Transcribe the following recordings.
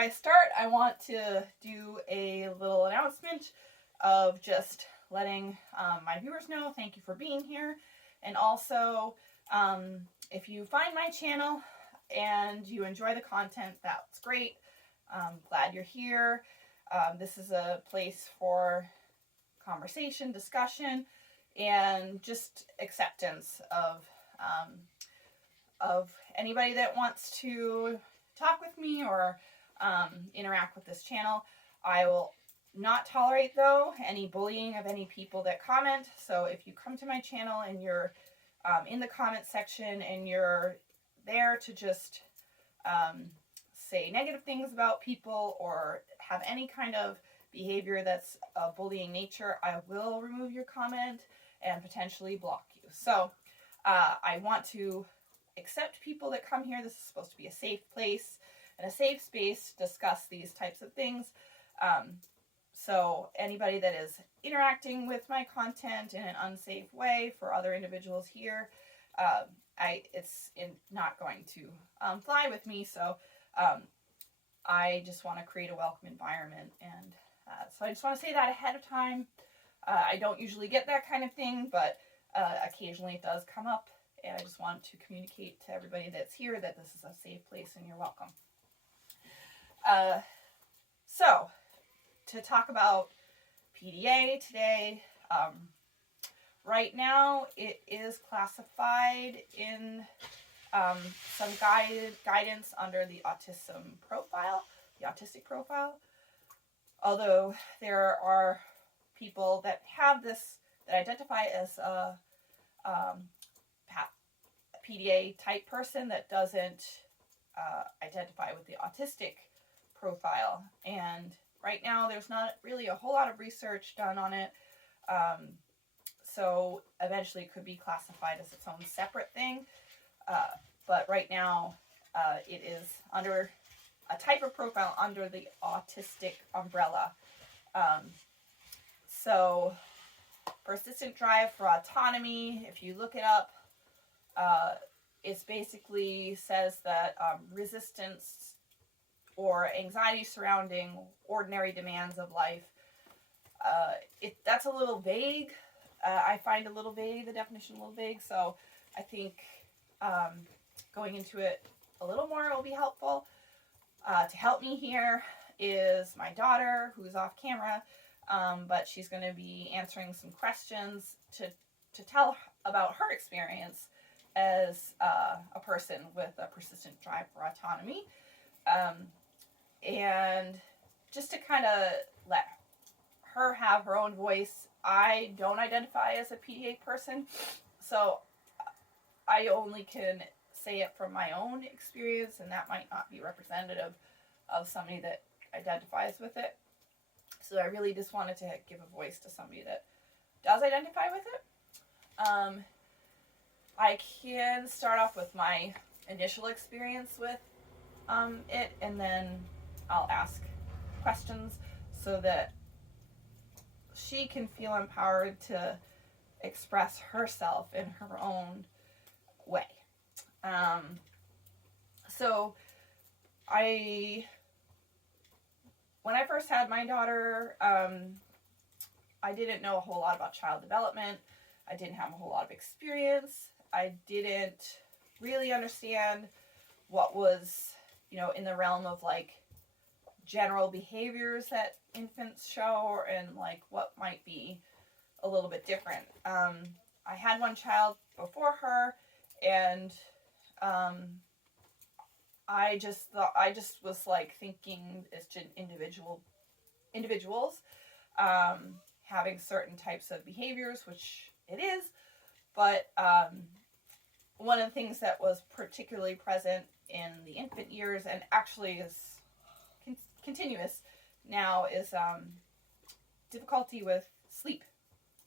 I start, I want to do a little announcement of just letting my viewers know thank you for being here. And also, if you find my channel and you enjoy the content, that's great. I'm glad you're here. This is a place for conversation, discussion, and just acceptance of anybody that wants to talk with me or interact with this channel. I will not tolerate, though, any bullying of any people that comment. So if you come to my channel and you're in the comment section and you're there to just say negative things about people or have any kind of behavior that's of bullying nature, I will remove your comment and potentially block you. So I want to accept people that come here. This is supposed to be a safe place and a safe space to discuss these types of things. So anybody that is interacting with my content in an unsafe way for other individuals here, it's not going to fly with me. So I just want to create a welcome environment, and so I just want to say that ahead of time. I don't usually get that kind of thing, but occasionally it does come up, and I just want to communicate to everybody that's here that this is a safe place and you're welcome. So, to talk about PDA today, right now it is classified in some guidance under the autism profile, the autistic profile. Although there are people that have this, that identify as a PDA type person that doesn't identify with the autistic profile. And right now there's not really a whole lot of research done on it. So eventually it could be classified as its own separate thing. But right now it is under a type of profile under the autistic umbrella. So persistent drive for autonomy, if you look it up, it basically says that resistance or anxiety surrounding ordinary demands of life. That's a little vague. I find a little vague, the definition a little vague, so I think going into it a little more will be helpful. To help me here is my daughter, who's off camera, but she's going to be answering some questions to tell about her experience as a person with a persistent drive for autonomy. And just to kind of let her have her own voice. I don't identify as a PDA person, so I only can say it from my own experience, and that might not be representative of somebody that identifies with it. So I really just wanted to give a voice to somebody that does identify with it. I can start off with my initial experience with it, and then I'll ask questions so that she can feel empowered to express herself in her own way. So when I first had my daughter, I didn't know a whole lot about child development. I didn't have a whole lot of experience. I didn't really understand what was, in the realm of like general behaviors that infants show, and like what might be a little bit different. I had one child before her, and I just was like thinking it's just individuals having certain types of behaviors, which it is, but one of the things that was particularly present in the infant years, and actually is continuous now, is difficulty with sleep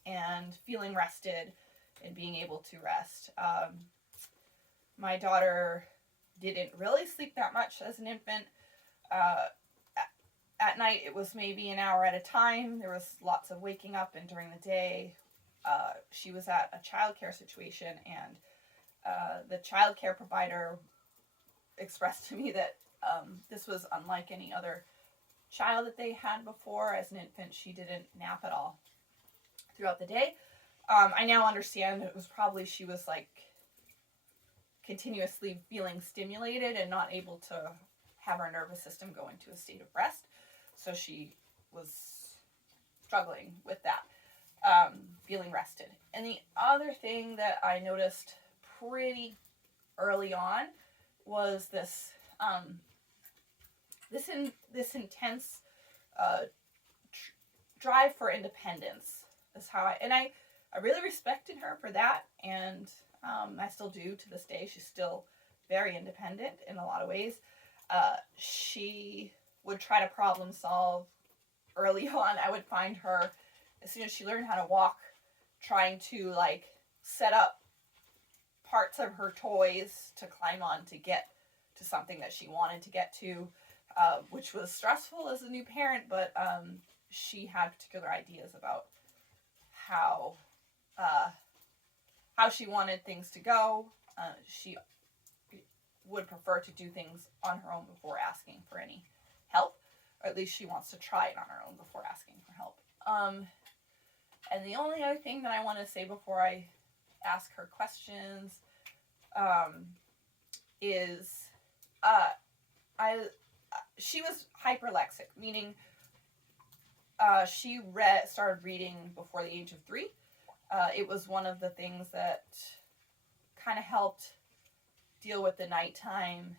and feeling rested and being able to rest. My daughter didn't really sleep that much as an infant. At night it was maybe an hour at a time. There was lots of waking up, and during the day she was at a childcare situation, and the childcare provider expressed to me that This was unlike any other child that they had before. As an infant, she didn't nap at all throughout the day. I now understand it was probably she was like continuously feeling stimulated and not able to have her nervous system go into a state of rest. So she was struggling with that, feeling rested. And the other thing that I noticed pretty early on was this this intense drive for independence. Is how I really respected her for that, and I still do to this day. She's still very independent in a lot of ways. She would try to problem solve early on. I would find her, as soon as she learned how to walk, trying to like set up parts of her toys to climb on to get to something that she wanted to get to, which was stressful as a new parent, but she had particular ideas about how she wanted things to go. She would prefer to do things on her own before asking for any help, or at least she wants to try it on her own before asking for help. And the only other thing that I want to say before I ask her questions is she was hyperlexic, meaning she started reading before the age of 3. It was one of the things that kind of helped deal with the nighttime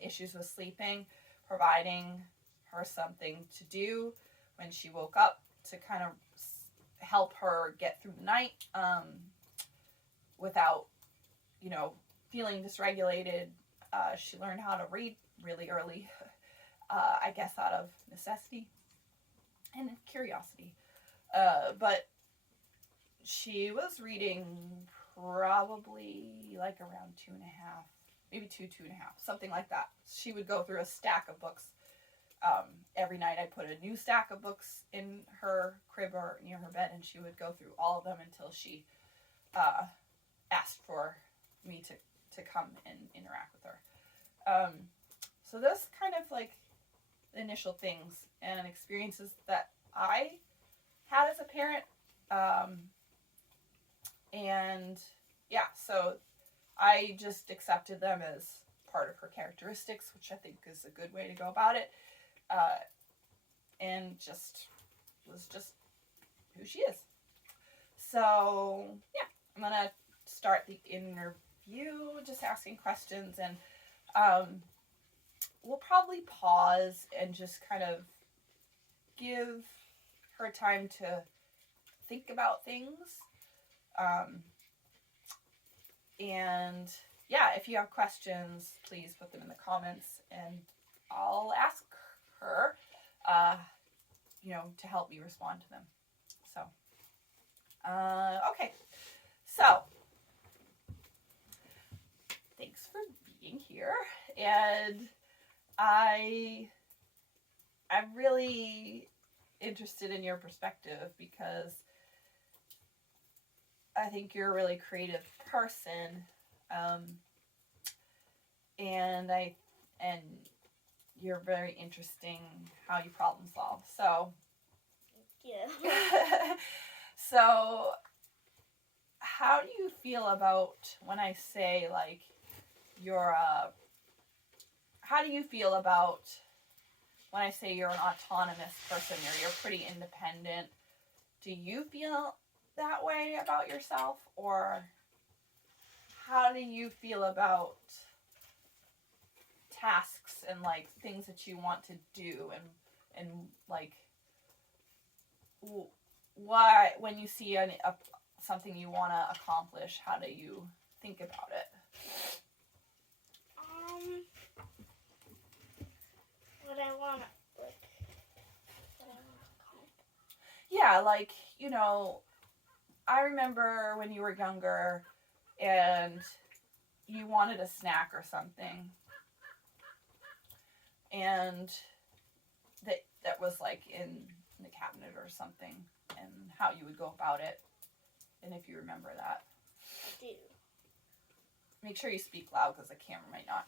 issues with sleeping, providing her something to do when she woke up to kind of help her get through the night without, feeling dysregulated. She learned how to read really early, I guess out of necessity and curiosity. But she was reading probably like around 2.5, maybe 2.5, something like that. She would go through a stack of books. Every night I put a new stack of books in her crib or near her bed, and she would go through all of them until she asked for me to come and interact with her. So those kind of like the initial things and experiences that I had as a parent. And yeah, so I just accepted them as part of her characteristics, which I think is a good way to go about it. And was just who she is. So yeah, I'm gonna start the interview, just asking questions, and we'll probably pause and just kind of give her time to think about things. And yeah, if you have questions, please put them in the comments and I'll ask her, to help me respond to them. So, okay. So, thanks for being here. And I'm really interested in your perspective because I think you're a really creative person, and you're very interesting how you problem solve. So, yeah. So, how do you feel about when I say like how do you feel about when I say you're an autonomous person, you're pretty independent? Do you feel that way about yourself, or how do you feel about tasks and like things that you want to do, and like why, when you see something you want to accomplish, how do you think about it? What I want to accomplish. Yeah, like, I remember when you were younger and you wanted a snack or something, and that was like in the cabinet or something, and how you would go about it, and if you remember that. I do. Make sure you speak loud because the camera might not.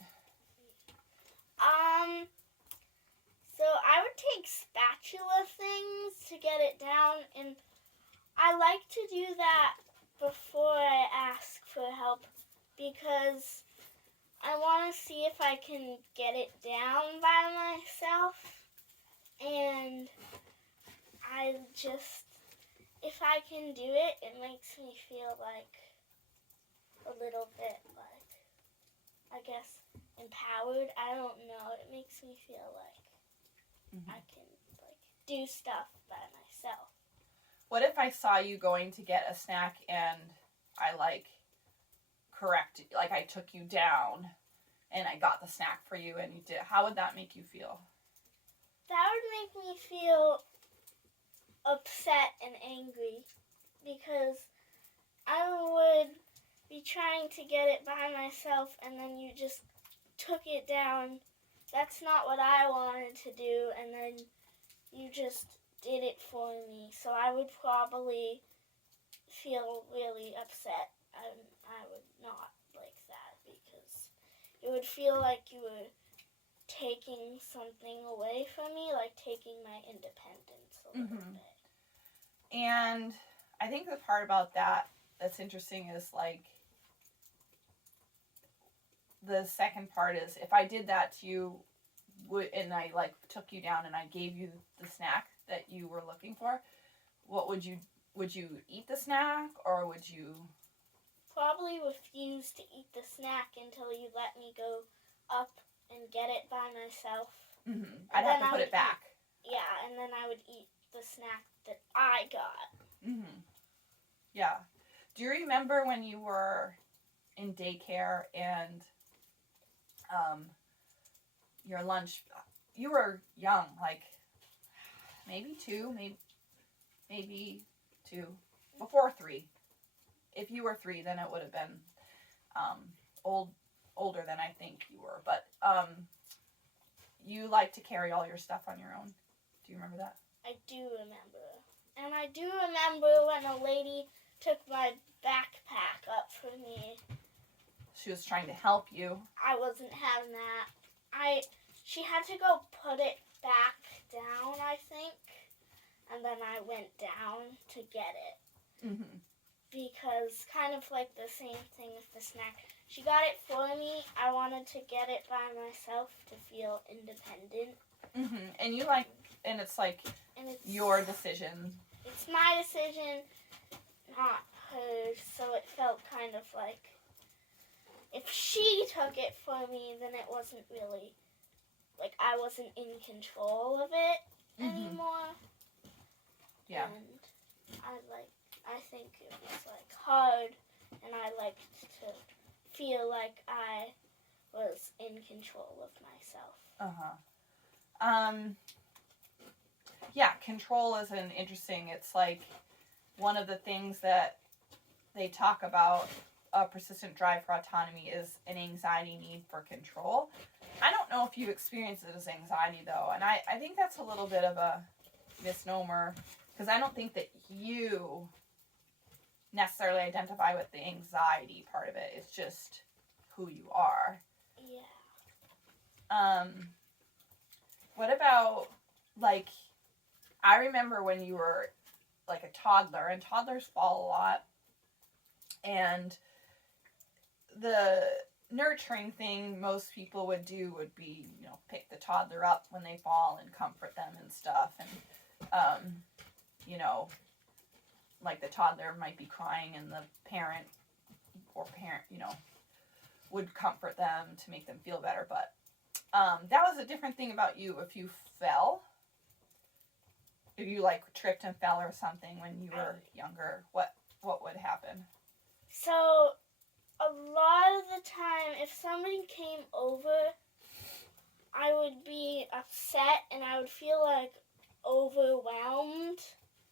So I would take spatula things to get it down, and I like to do that before I ask for help because I want to see if I can get it down by myself, and if I can do it, it makes me feel like a little bit like, I guess, empowered. I don't know. It makes me feel like I can like do stuff by myself. What if I saw you going to get a snack and I I took you down and I got the snack for you and you did? How would that make you feel? That would make me feel upset and angry because I would be trying to get it by myself and then you just took it down. That's not what I wanted to do, and then you just did it for me. So I would probably feel really upset, and I would not like that because it would feel like you were taking something away from me, like taking my independence a little bit. And I think the part about that's interesting is like the second part is if I did that to you and I like took you down and I gave you the snack that you were looking for, what would you eat the snack or would you probably refuse to eat the snack until you let me go up and get it by myself. I'd have to put it back. Yeah, and then I would eat the snack that I got. Yeah. Do you remember when you were in daycare and your lunch, you were young, like maybe 2, maybe 2, before 3. If you were 3, then it would have been older than I think you were. But you like to carry all your stuff on your own. Do you remember that? I do remember. And I do remember when a lady took my backpack up for me. She was trying to help you. I wasn't having that. She had to go put it back down, I think. And then I went down to get it. Because kind of like the same thing with the snack. She got it for me. I wanted to get it by myself to feel independent. And it's like your decision. It's my decision, not hers. So it felt kind of like if she took it for me, then it wasn't really like I wasn't in control of it anymore. Yeah. And I think it was like hard, and I liked to feel like I was in control of myself. Yeah, control is it's like one of the things that they talk about a persistent drive for autonomy is an anxiety need for control. I don't know if you experience it as anxiety though, and I think that's a little bit of a misnomer because I don't think that you necessarily identify with the anxiety part of it. It's just who you are. Yeah. What about, like, I remember when you were like a toddler, and toddlers fall a lot, and the nurturing thing most people would do would be, pick the toddler up when they fall and comfort them and stuff, and like the toddler might be crying and the parent would comfort them to make them feel better. But that was a different thing about you. If you fell, if you like tripped and fell or something when you were younger, what would happen? So a lot of the time, if somebody came over, I would be upset and I would feel like overwhelmed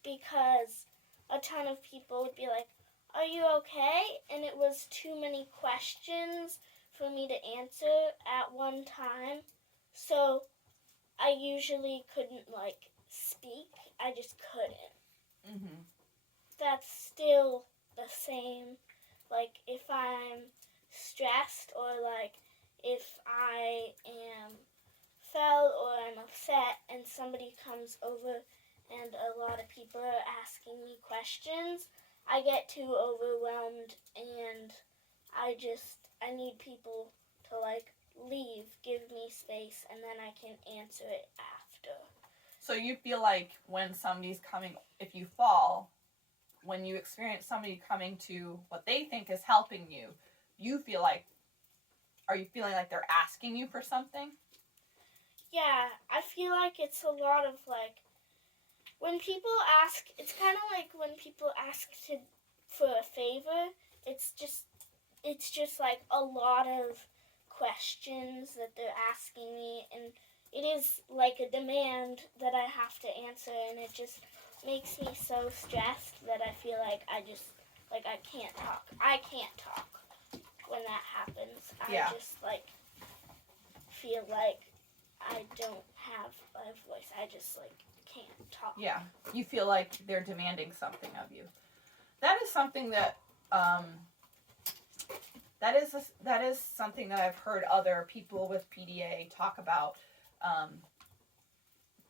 because a ton of people would be like, "Are you okay?" And it was too many questions for me to answer at one time. So I usually couldn't speak. I just couldn't. That's still the same. Like if I'm stressed or if I am fell or I'm upset and somebody comes over and a lot of people are asking me questions, I get too overwhelmed and I need people to like leave, give me space, and then I can answer it after. So you feel like when somebody's coming, if you fall, when you experience somebody coming to what they think is helping you, you feel like, are you feeling like they're asking you for something? Yeah, I feel like it's a lot of like, when people ask, it's kind of like when people ask for a favor, it's just like a lot of questions that they're asking me, and it is like a demand that I have to answer, and it just makes me so stressed that I feel like I can't talk. I can't talk when that happens. Yeah. I just like feel like I don't have a voice. I just like can't talk. Yeah, you feel like they're demanding something of you. That is something that that is something that I've heard other people with PDA talk about.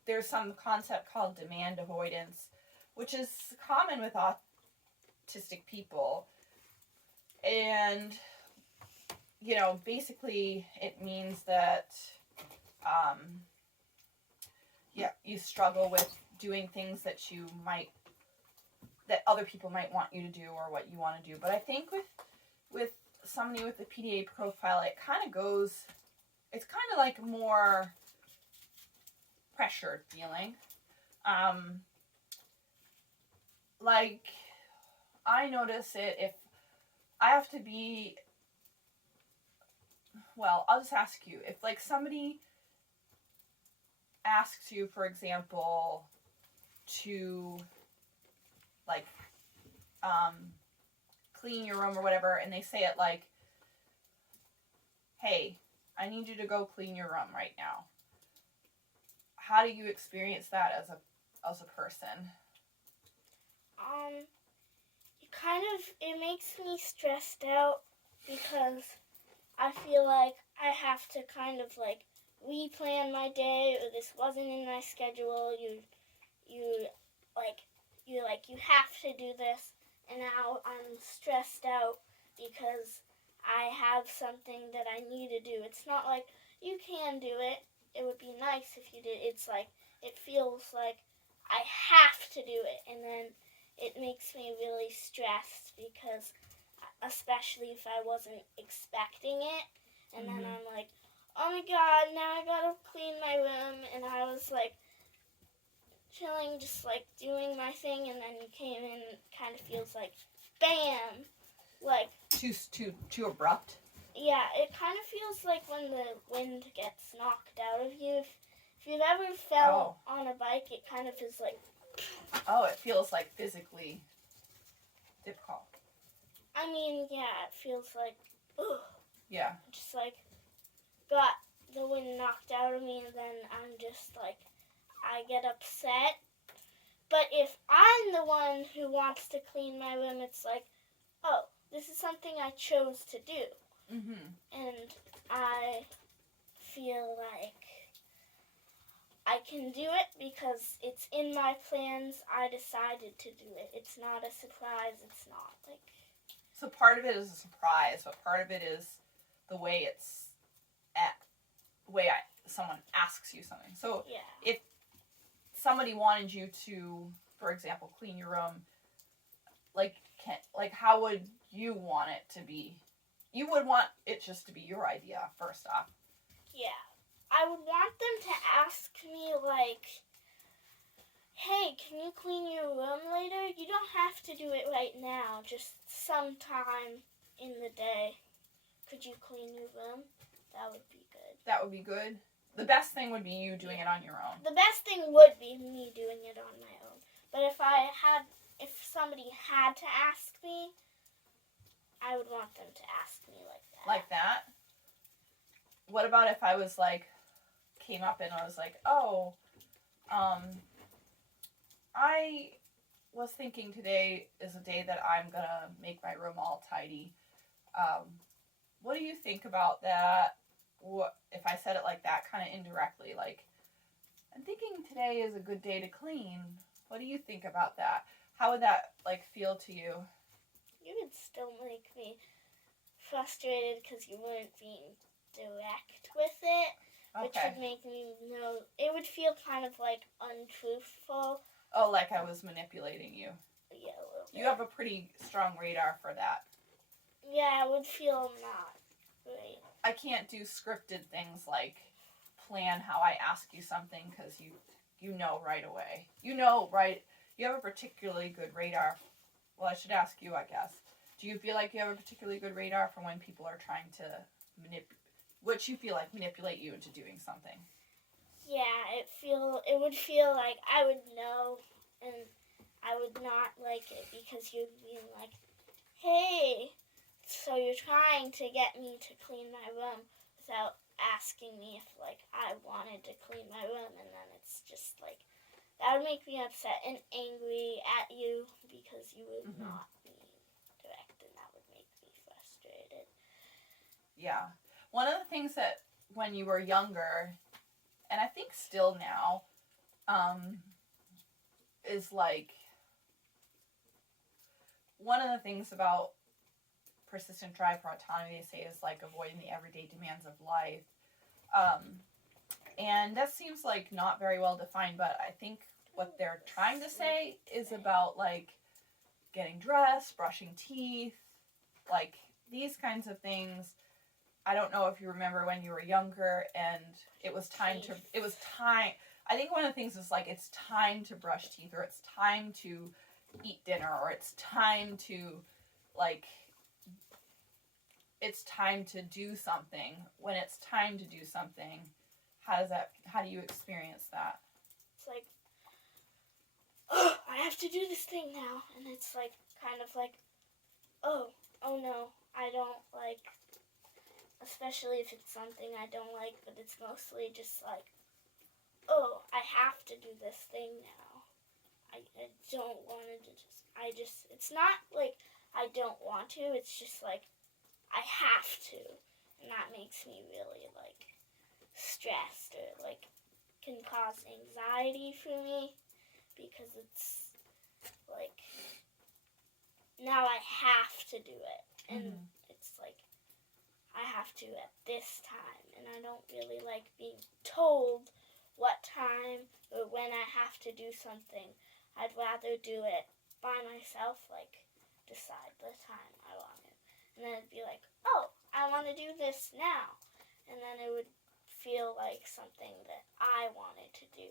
There's some concept called demand avoidance, which is common with autistic people. And, you know, basically it means that, you struggle with doing things that that other people might want you to do or what you want to do. But I think with somebody with the PDA profile, it kind of goes, it's kind of like more pressured feeling. Like, I notice it if I have to be, well, I'll just ask you, if like somebody asks you, for example, to like clean your room or whatever, and they say it like, hey, I need you to go clean your room right now. How do you experience that as a person? It makes me stressed out because I feel like I have to kind of like replan my day, or this wasn't in my schedule. You have to do this, and now I'm stressed out because I have something that I need to do. It's not like you can do it. It would be nice if you did. It's like it feels like I have to do it, and then it makes me really stressed because, especially if I wasn't expecting it, and then I'm like, oh my god, now I gotta clean my room, and I was like chilling, just like doing my thing, and then you came in, and it kind of feels like, bam, like too abrupt. Yeah, it kind of feels like when the wind gets knocked out of you. If you've ever fell on a bike, it kind of is like. Oh, it feels like physically difficult. I mean, yeah, it feels like, ugh. Yeah. Just like got the wind knocked out of me, and then I'm just like, I get upset. But if I'm the one who wants to clean my room, it's like, oh, this is something I chose to do. And I feel like I can do it because it's in my plans. I decided to do it. It's not a surprise. It's not like. So part of it is a surprise, but part of it is the way someone asks you something. So if somebody wanted you to, for example, clean your room, like how would you want it to be? You would want it just to be your idea, first off. Yeah. I would want them to ask me, like, hey, can you clean your room later? You don't have to do it right now. Just sometime in the day. Could you clean your room? That would be good. That would be good? The best thing would be you doing it on your own. The best thing would be me doing it on my own. But if somebody had to ask me, I would want them to ask me like that. Like that? What about if I was like, came up and I was like, oh, I was thinking today is a day that I'm going to make my room all tidy. What do you think about that? what if I said it like that, kind of indirectly, like, I'm thinking today is a good day to clean. What do you think about that? How would that, like, feel to you? You would still make me frustrated because you weren't being direct with it, which Okay. would make me know, it would feel kind of like untruthful. Oh, like I was manipulating you. Yeah, a little bit. You have a pretty strong radar for that. Yeah, it would feel not great. I can't do scripted things like plan how I ask you something because you know right away. You know, right? You have a particularly good radar. Well, I should ask you, I guess. Do you feel like you have a particularly good radar for when people are trying to manipulate you into doing something? Yeah, it would feel like I would know, and I would not like it because you'd be like, hey, so you're trying to get me to clean my room without asking me if, like, I wanted to clean my room, and then it's just, like, that would make me upset and angry at you because you would not be direct, and that would make me frustrated. Yeah. One of the things that when you were younger, and I think still now, is like, one of the things about persistent drive for autonomy, they say, is like avoiding the everyday demands of life. And that seems like not very well defined, but I think what they're trying to say is about like getting dressed, brushing teeth, like these kinds of things. I don't know if you remember when you were younger and it was time. I think one of the things is like it's time to brush teeth, or it's time to eat dinner, or it's time to like it's time to do something. When it's time to do something, how do you experience that? It's like, oh, I have to do this thing now, and it's like kind of like, oh no, I don't like, especially if it's something I don't like, but it's mostly just like, oh, I have to do this thing now. I don't want to it's not like I don't want to, it's just like I have to, and that makes me really like stressed, or like can cause anxiety for me because it's like now I have to do it, and it's like I have to at this time, and I don't really like being told what time or when I have to do something. I'd rather do it by myself, like decide the time I want it, and then it'd be like, oh, I want to do this now, and then it would feel like something that I wanted to do.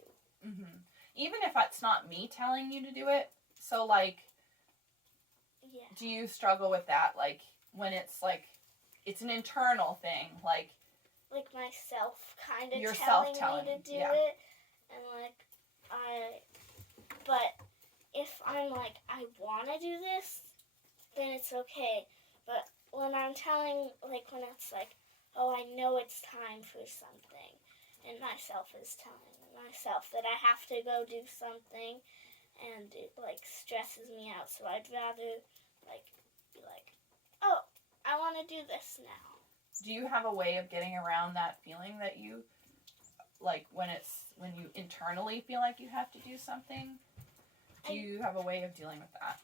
Even if it's not me telling you to do it, so like, yeah. Do you struggle with that? Like when it's like it's an internal thing, like myself kind of yourself telling me to do it, and like but if I'm like, I want to do this, then it's okay. But when I'm telling, like when it's like, oh, I know it's time for something, and myself is telling myself that I have to go do something, and it like stresses me out, so I'd rather like be like, oh, I want to do this now. Do you have a way of getting around that feeling that you like when you internally feel like you have to do something? Do you have a way of dealing with that?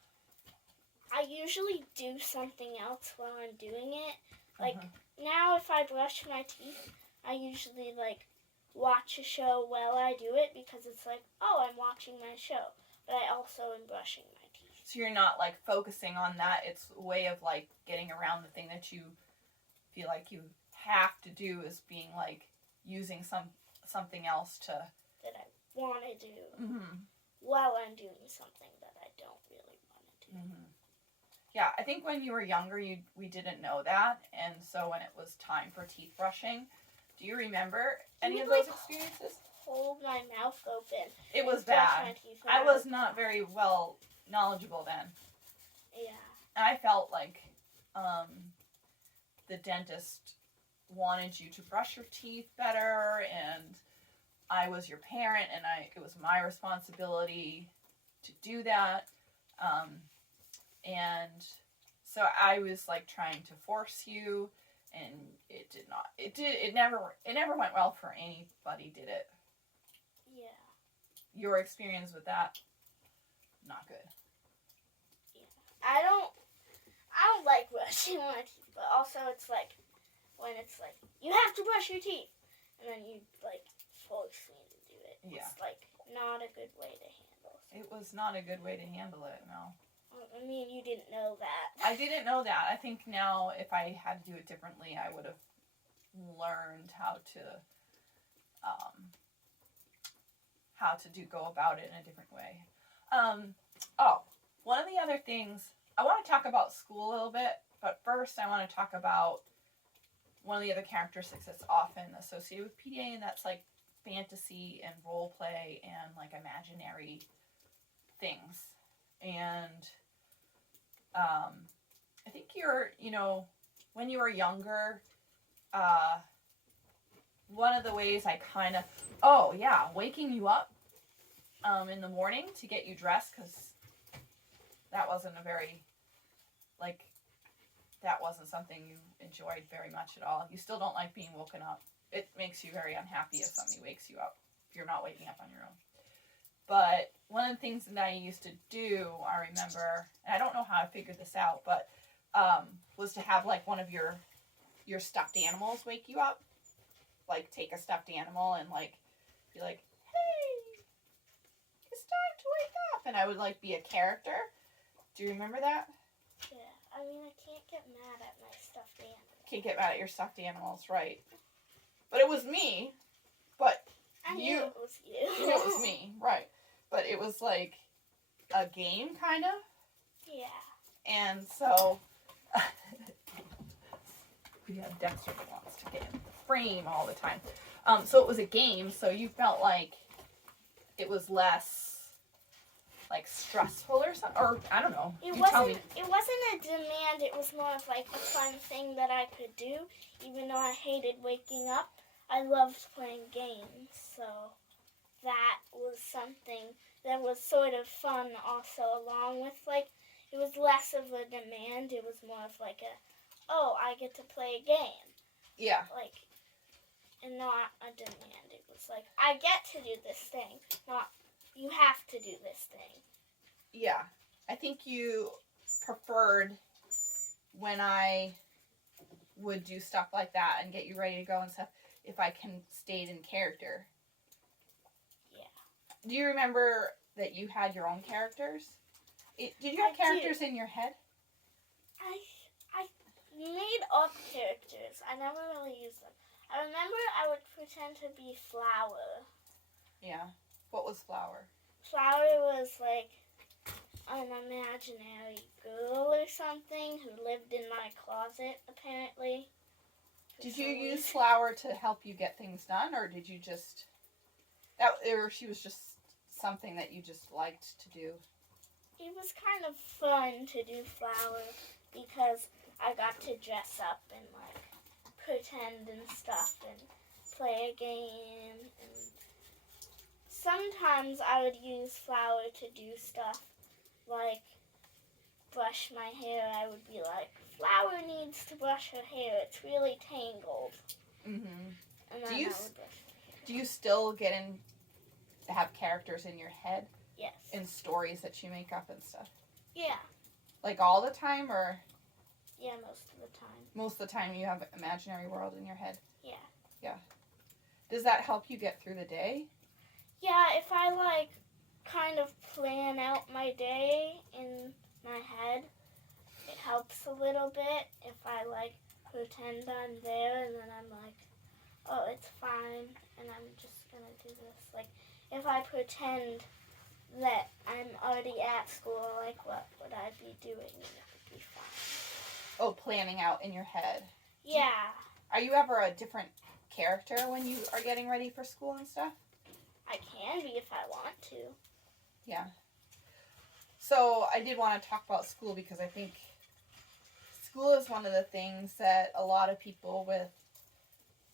I usually do something else while I'm doing it. Like now if I brush my teeth, I usually like watch a show while I do it because it's like, oh, I'm watching my show, but I also am brushing my teeth. So you're not like focusing on that. It's a way of like getting around the thing that you feel like you have to do, is being like using something else that I want to do while I'm doing something that I don't really want to do. Yeah, I think when you were younger, we didn't know that, and so when it was time for teeth brushing, do you remember any of those experiences? Hold my mouth open. It was bad. I was not very well knowledgeable then. Yeah. And I felt like the dentist wanted you to brush your teeth better, and I was your parent, and it was my responsibility to do that. And so I was like trying to force you and it never went well for anybody, did it? Yeah. Your experience with that, not good. Yeah. I don't like brushing my teeth, but also it's like when it's like you have to brush your teeth, and then you like force me to do it. Yeah. It's like not a good way to handle. It was not a good way to handle it. No. I mean, you didn't know that. I didn't know that. I think now if I had to do it differently, I would have learned how to go about it in a different way. One of the other things, I want to talk about school a little bit, but first I want to talk about one of the other characteristics that's often associated with PDA, and that's like fantasy and role play and like imaginary things. And I think when you were younger, one of the ways I kind of, waking you up in the morning to get you dressed, because that wasn't that wasn't something you enjoyed very much at all. You still don't like being woken up. It makes you very unhappy if somebody wakes you up, if you're not waking up on your own. But one of the things that I used to do, I remember, and I don't know how I figured this out, but was to have like one of your stuffed animals wake you up. Like take a stuffed animal and like be like, hey, it's time to wake up. And I would like be a character. Do you remember that? Yeah. I mean, I can't get mad at my stuffed animal. Can't get mad at your stuffed animals, right? But it was me. But I knew it was you. You knew it was me, right? But it was like a game, kind of. Yeah. And so we have Dexter that wants to get in the frame all the time. So it was a game, so you felt like it was less like stressful or something, or I don't know. It wasn't a demand, it was more of like a fun thing that I could do. Even though I hated waking up, I loved playing games, so that was something that was sort of fun also, along with like, it was less of a demand, it was more of like I get to play a game. Yeah. Like, and not a demand. It was like, I get to do this thing, not you have to do this thing. Yeah. I think you preferred when I would do stuff like that and get you ready to go and stuff, if I stayed in character. Yeah. Do you remember that you had your own characters? Did you have characters in your head? I made up characters. I never really used them. I remember I would pretend to be Flower. Yeah. What was Flower? Flower was like an imaginary girl or something who lived in my closet, apparently. Did you use Flower to help you get things done, or did you just... or she was just something that you just liked to do? It was kind of fun to do Flower because I got to dress up and like pretend and stuff and play a game, and sometimes I would use Flower to do stuff like brush my hair. I would be like, Flower needs to brush her hair, it's really tangled. Mm-hmm. And then I would brush my hair. Do you still have characters in your head? Yes. In stories that you make up and stuff? Yeah. Like all the time, or? Yeah, most of the time. Most of the time you have an imaginary world in your head? Yeah. Yeah. Does that help you get through the day? Yeah, if I like kind of plan out my day in my head, it helps a little bit. If I like pretend I'm there and then I'm like, oh, it's fine and I'm just gonna do this. Like, if I pretend that I'm already at school, like, what would I be doing? And it would be fine. Oh, planning out in your head. Yeah. Are you ever a different character when you are getting ready for school and stuff? I can be if I want to. Yeah. So I did want to talk about school because I think school is one of the things that a lot of people with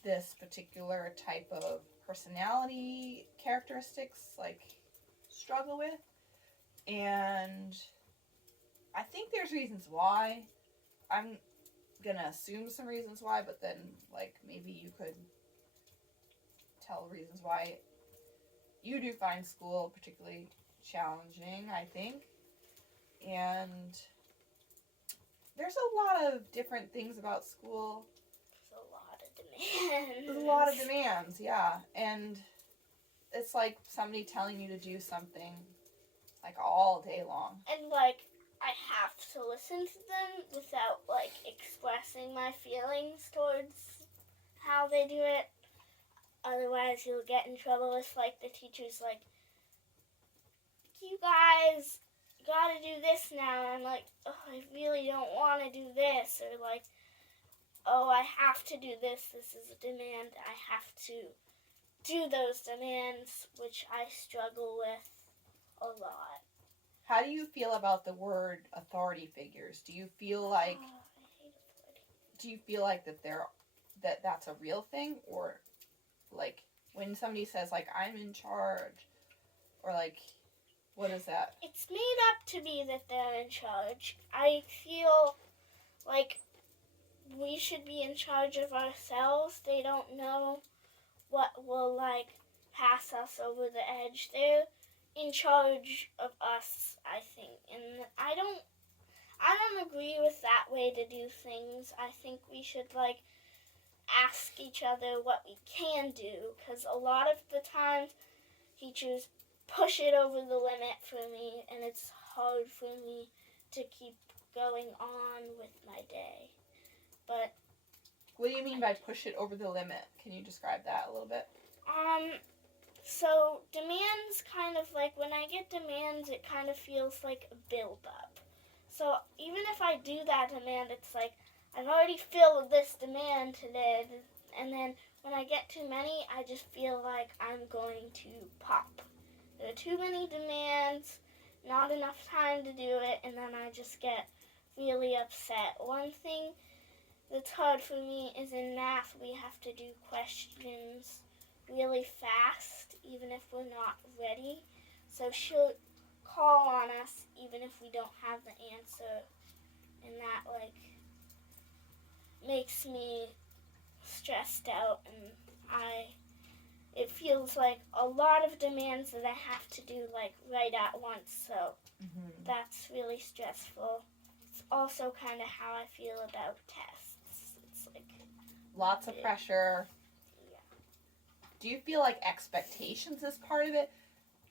this particular type of personality characteristics like struggle with. And I think there's reasons why. gonna assume some reasons why, but then like maybe you could tell reasons why you do find school particularly challenging, I think. And there's a lot of different things about school. There's a lot of demands. There's a lot of demands, yeah. And it's like somebody telling you to do something like all day long. And like I have to listen to them without like expressing my feelings towards how they do it. Otherwise you'll get in trouble if like the teacher's like, you guys gotta do this now, and I'm like, oh, I really don't want to do this, or like, oh, I have to do this, this is a demand, I have to do those demands, which I struggle with a lot. How do you feel about the word authority figures? Do you feel like I hate authority. do you feel like that's a real thing, or like when somebody says like I'm in charge, or like what is that? It's made up to be that they're in charge. I feel like we should be in charge of ourselves. They don't know what will like pass us over the edge. They're in charge of us, I think. And I don't agree with that way to do things. I think we should like ask each other what we can do, because a lot of the times teachers push it over the limit for me, and it's hard for me to keep going on with my day. But What do you mean by push it over the limit? Can you describe that a little bit? So demands kind of like, when I get demands, it kind of feels like a build-up. So even if I do that demand, it's like, I've already filled this demand today, and then when I get too many, I just feel like I'm going to pop. There are too many demands, not enough time to do it, and then I just get really upset. One thing that's hard for me is in math, we have to do questions really fast, even if we're not ready. So she'll call on us even if we don't have the answer, and that like makes me stressed out, and it feels like a lot of demands that I have to do like right at once, so that's really stressful. It's also kind of how I feel about tests. It's like lots of pressure. Yeah. Do you feel like expectations is part of it?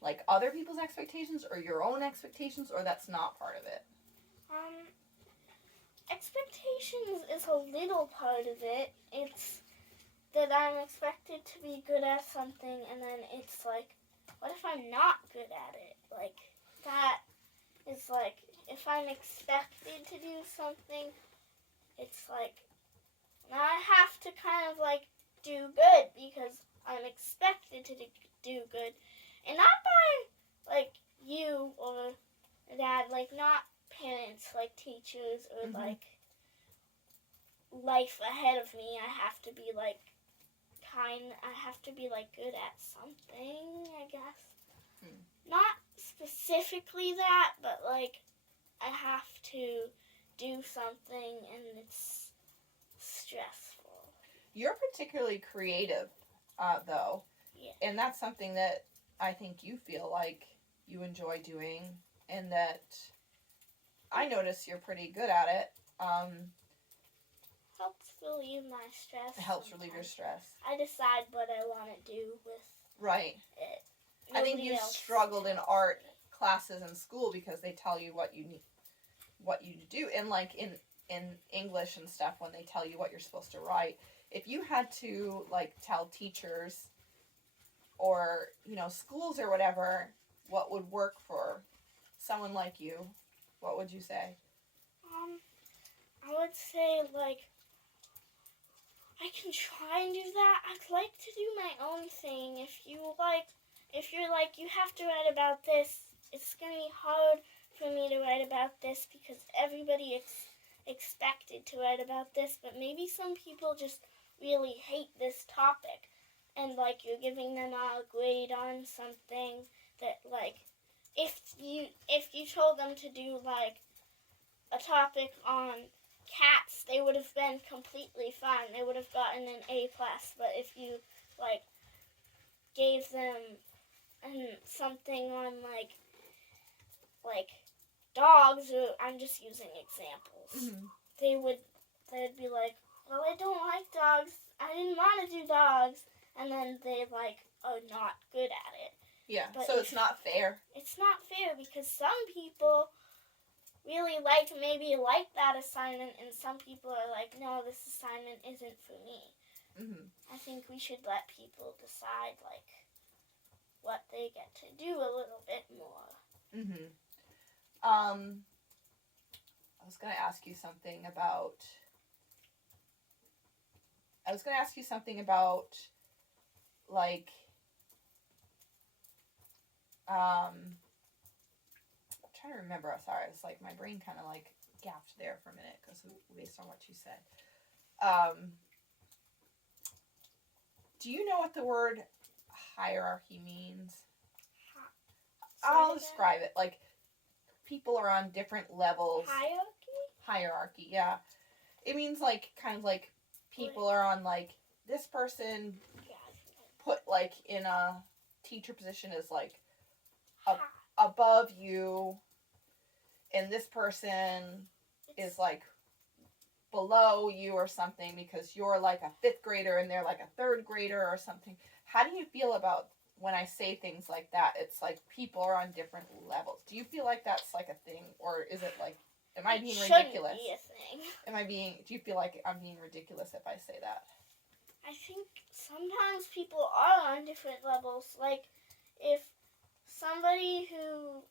Like other people's expectations or your own expectations, or that's not part of it? Expectations is a little part of it. It's that I'm expected to be good at something, and then it's like, what if I'm not good at it? Like, that is like, if I'm expected to do something, it's like, now I have to kind of like do good because I'm expected to do good. And not by like you or dad, like not parents, like teachers or like life ahead of me. I have to be like good at something, I guess. Not specifically that, but like I have to do something, and it's stressful. You're particularly creative, though. Yeah. And that's something that I think you feel like you enjoy doing, and that I notice you're pretty good at it. Helps relieve my stress. It helps relieve your stress. I decide what I want to do with Right. it. I think you struggled in art classes in school because they tell you what you need to do, and like in English and stuff, when they tell you what you're supposed to write, if you had to like tell teachers or schools or whatever what would work for someone like you, what would you say? I would say like, I can try and do that. I'd like to do my own thing. If you're like, you have to write about this, it's going to be hard for me to write about this because everybody expected to write about this, but maybe some people just really hate this topic, and like you're giving them a grade on something that like, if you told them to do like a topic on cats, they would have been completely fine. They would have gotten an A+. But if you like gave them something on like dogs, or I'm just using examples, they'd be like, well, I don't like dogs. I didn't want to do dogs, and then they like are not good at it. Yeah. But So it's not fair. It's not fair because some people really maybe like that assignment, and some people are like, no, this assignment isn't for me. I think we should let people decide like what they get to do a little bit more. I was going to ask you something about like I'm trying to remember. Sorry, it's like my brain kind of like gapped there for a minute because based on what you said. Do you know what the word hierarchy means? I'll describe it. Like, people are on different levels. Hierarchy, yeah. It means like kind of like people are on like this person put like in a teacher position is like above you, and this person is like below you or something because you're like a 5th grader and they're like a 3rd grader or something. How do you feel about when I say things like that? It's like people are on different levels. Do you feel like that's like a thing, or is it like, am I being ridiculous? Be a thing. Do you feel like I'm being ridiculous if I say that? I think sometimes people are on different levels. Like, if somebody who,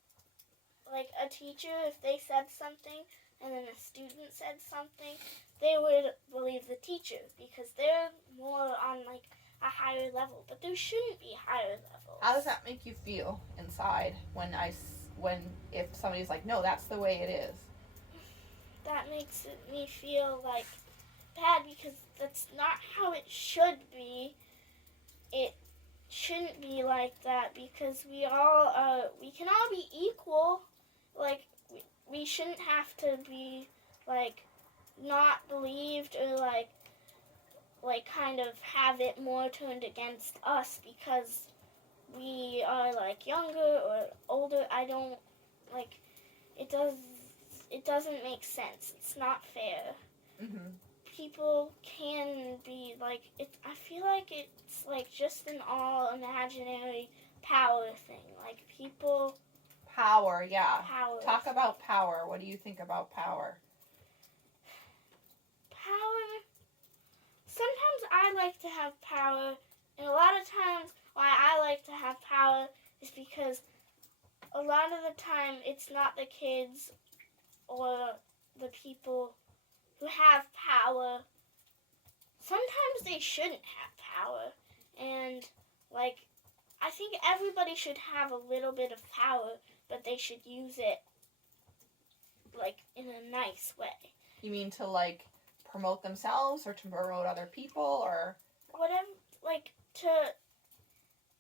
like a teacher, if they said something and then a student said something, they would believe the teacher because they're more on like a higher level. But there shouldn't be higher levels. How does that make you feel inside if somebody's like, no, that's the way it is? That makes me feel like bad because that's not how it should be. It shouldn't be like that because we can all be equal. Like, we shouldn't have to be like not believed or like kind of have it more turned against us because we are like younger or older. I don't like it doesn't make sense. It's not fair. People can be like it. I feel like it's like just an all imaginary power thing. Like people. Power, yeah. Power. Talk about power. What do you think about power? Power. Sometimes I like to have power, and a lot of times why I like to have power is because a lot of the time it's not the kids or the people who have power. Sometimes they shouldn't have power, and like I think everybody should have a little bit of power, but they should use it like in a nice way. You mean to like promote themselves or to promote other people or whatever, like to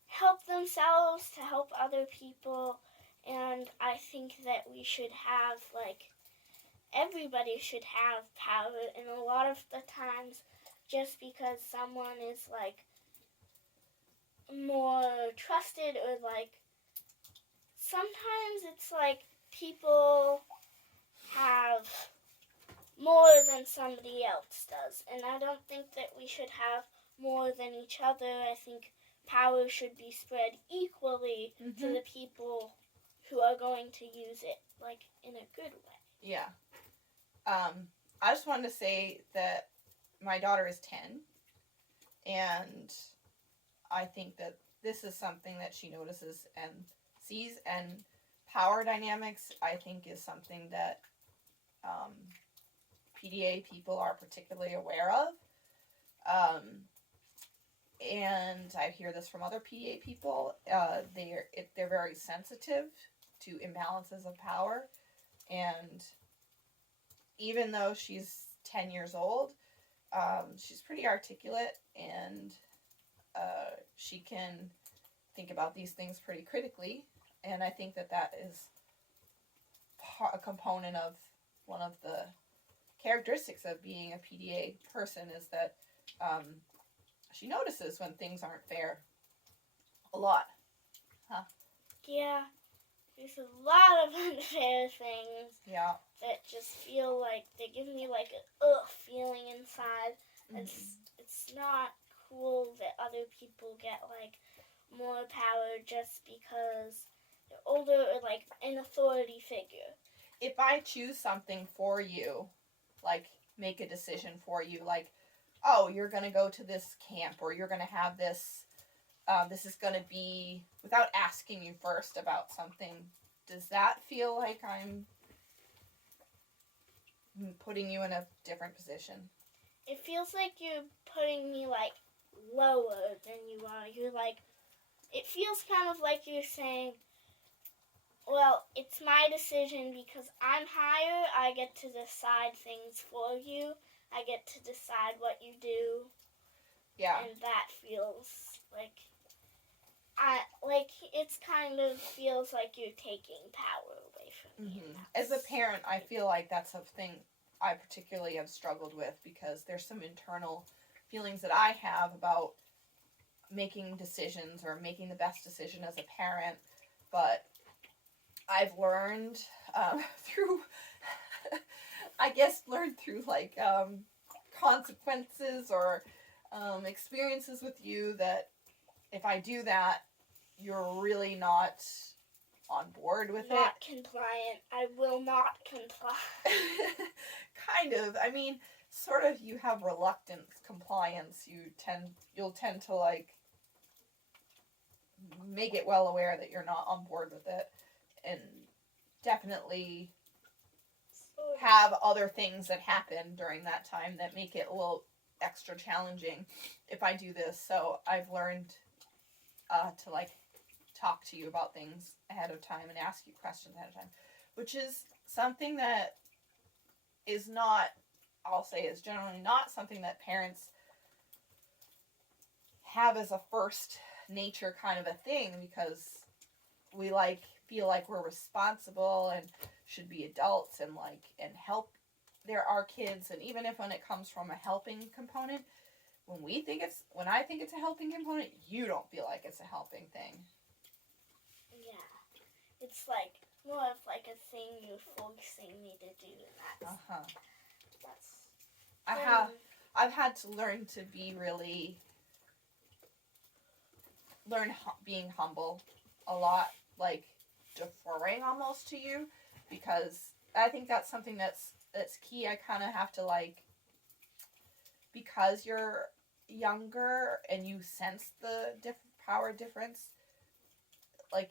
help themselves, to help other people. And I think that we should have like everybody should have power, and a lot of the times just because someone is like more trusted or like sometimes it's like people have more than somebody else does, and I don't think that we should have more than each other. I think power should be spread equally to the people who are going to use it like in a good way. Yeah. I just wanted to say that my daughter is 10, and I think that this is something that she notices and sees, and power dynamics, I think, is something that PDA people are particularly aware of. And I hear this from other PDA people. They're very sensitive to imbalances of power, and even though she's 10 years old, she's pretty articulate, and she can think about these things pretty critically, and I think that is a component of one of the characteristics of being a PDA person is that she notices when things aren't fair a lot. Yeah, there's a lot of unfair things Yeah. that just feel like they give me like a ugh feeling inside. It's not cool that other people get like more power just because they're older or like an authority figure. If I choose something for you, like make a decision for you, like, oh, you're going to go to this camp, or you're going to have this, this is going to be, without asking you first about something, does that feel like I'm putting you in a different position? It feels like you're putting me like lower than you are. You're like, it feels kind of like you're saying, well, it's my decision because I'm higher. I get to decide things for you. I get to decide what you do. Yeah. And that feels like, it's kind of feels like you're taking power away from me. As a parent, I feel like that's a thing I particularly have struggled with, because there's some internal feelings that I have about making decisions or making the best decision as a parent, but I've learned through, like consequences or experiences with you, that if I do that, you're really not on board with not compliant. I will not comply. Kind of. I mean, sort of. You have reluctant compliance. You'll tend to like make it well aware that you're not on board with it, and definitely have other things that happen during that time that make it a little extra challenging if I do this. So I've learned to like talk to you about things ahead of time and ask you questions ahead of time, which is something that is not, I'll say, is generally not something that parents have as a first nature kind of a thing, because we like feel like we're responsible and should be adults and like and help our kids. And even if when it comes from a helping component, when I think it's a helping component, you don't feel like it's a helping thing. Yeah, it's like more of like a thing you're forcing me to do, and that's. I've had to learn to be really being humble a lot, like deferring almost to you, because I think that's something that's key. I kind of have to like, because you're younger and you sense the power difference like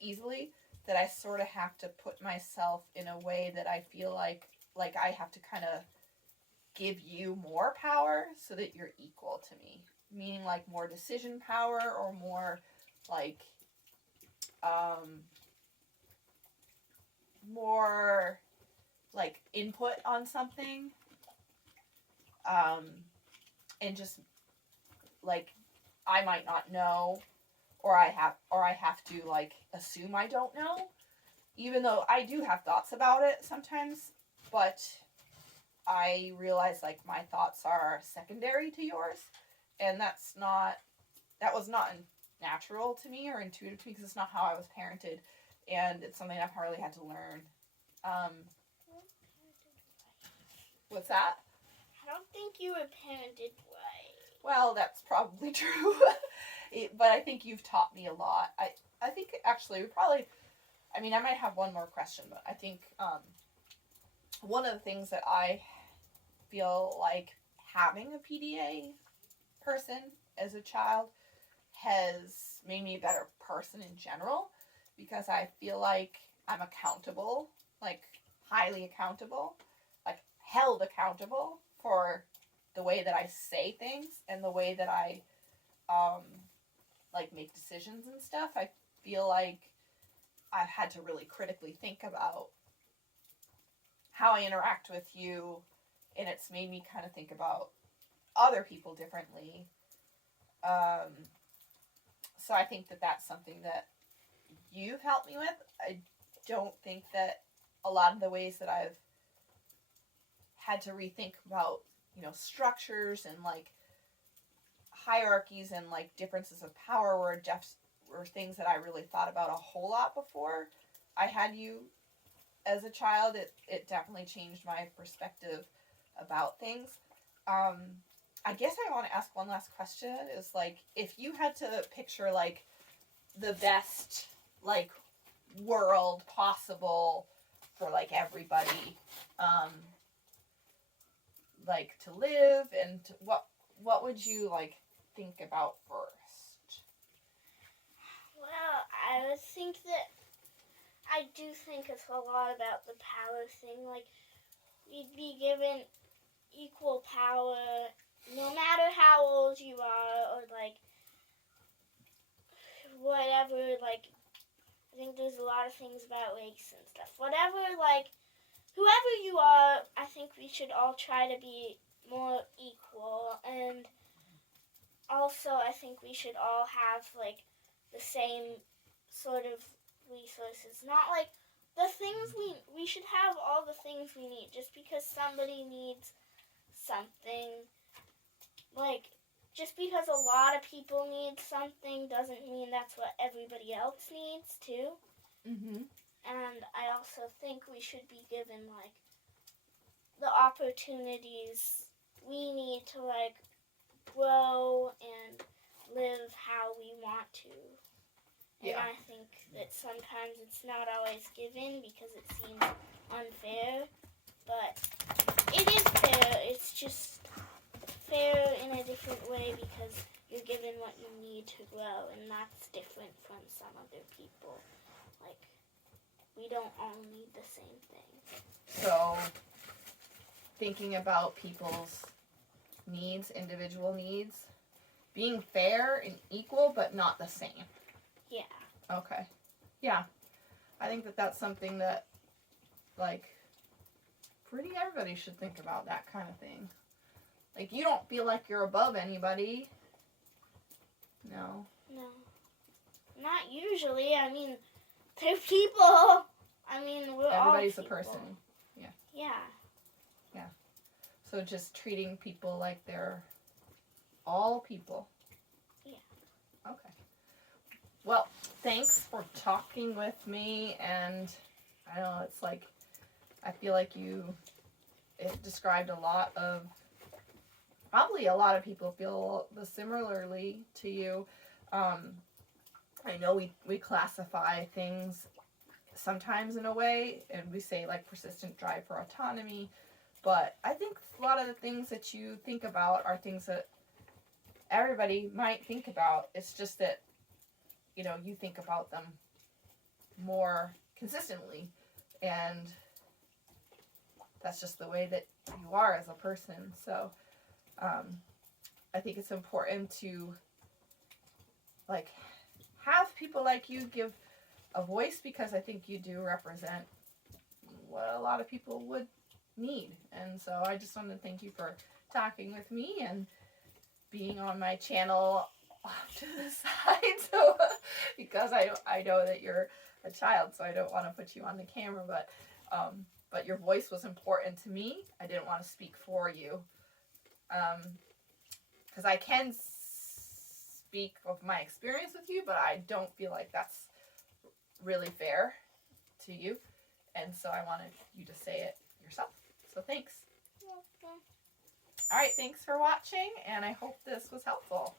easily, that I sort of have to put myself in a way that I feel like I have to kind of give you more power so that you're equal to me, meaning like more decision power or more like more like input on something, and just like I might not know, or I have to like assume I don't know, even though I do have thoughts about it sometimes, but I realize like my thoughts are secondary to yours, and that was not natural to me or intuitive to me, because it's not how I was parented, and it's something I've really had to learn. What's that? I don't think you were parented right. Well, that's probably true. But I think you've taught me a lot. I think actually we probably, I mean, I might have one more question, but I think one of the things that I feel like having a PDA person as a child has made me a better person in general, because I feel like I'm accountable, like highly accountable, like held accountable for the way that I say things and the way that I like make decisions and stuff. I feel like I've had to really critically think about how I interact with you, and it's made me kind of think about other people differently. So I think that that's something that you've helped me with. I don't think that a lot of the ways that I've had to rethink about, you know, structures and like hierarchies and like differences of power were things that I really thought about a whole lot before I had you as a child. It definitely changed my perspective about things. I guess I want to ask one last question is like, if you had to picture like the best like world possible for like everybody, like to live, and what would you like think about first? Well, I would think that I do think it's a lot about the power thing. Like, we'd be given equal power no matter how old you are, or like whatever. Like, I think there's a lot of things about race and stuff. Whatever, like, whoever you are, I think we should all try to be more equal. And also, I think we should all have like the same sort of resources. Not like the things we should have all the things we need. Just because somebody needs something, like, just because a lot of people need something doesn't mean that's what everybody else needs too. Mm-hmm. And I also think we should be given like the opportunities we need to like grow and live how we want to. And Yeah. I think that sometimes it's not always given because it seems unfair, but it is fair. It's just fair in a different way because you're given what you need to grow, and that's different from some other people. Like, we don't all need the same thing. So, thinking about people's needs, individual needs, being fair and equal, but not the same. Yeah. Okay. Yeah. I think that that's something that, like, pretty everybody should think about, that kind of thing. Like, you don't feel like you're above anybody. No. No. Not usually. I mean, they're people. I mean, we're Everybody's all a people. person. Yeah. Yeah. So just treating people like they're all people. Yeah. Okay. Well, thanks for talking with me, and I don't know, it's like, I feel like it described a lot of, probably a lot of people feel similarly to you. I know we classify things sometimes in a way, and we say like persistent drive for autonomy, but I think a lot of the things that you think about are things that everybody might think about. It's just that, you know, you think about them more consistently, and that's just the way that you are as a person. So I think it's important to like have people like you give a voice, because I think you do represent what a lot of people would need. And so I just want to thank you for talking with me and being on my channel off to the side. So because I know that you're a child, so I don't want to put you on the camera, but your voice was important to me. I didn't want to speak for you, because I can speak of my experience with you, but I don't feel like that's really fair to you, and so I wanted you to say it yourself. So thanks. Okay. All right, thanks for watching, and I hope this was helpful.